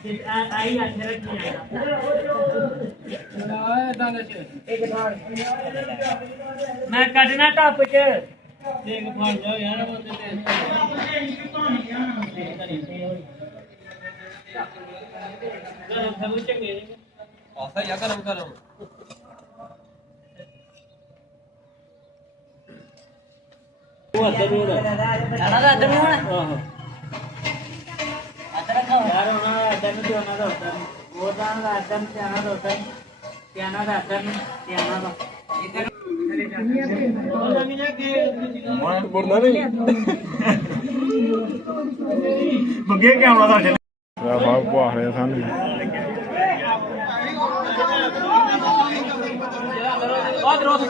आई अंदर नहीं मैं कटना टप च देख फड़ जाओ यार गरम चंगे आसा या गरम गरम वो अदर नहीं होना अदर नहीं होना यार होना अदर नहीं होना होता है वो दाना अदर से आना होता है क्या ना अदर क्या ना इधर बोलना नहीं बगे क्या होना था राफा बाहर है सन बहुत रोज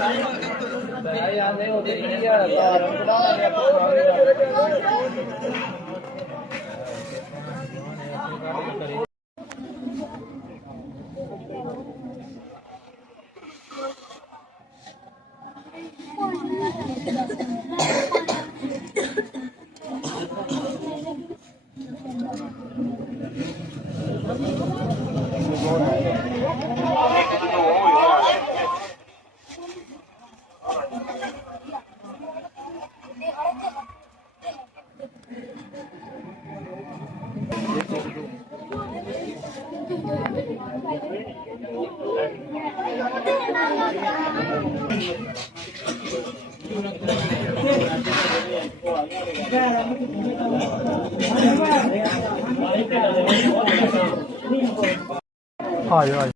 आ जाओ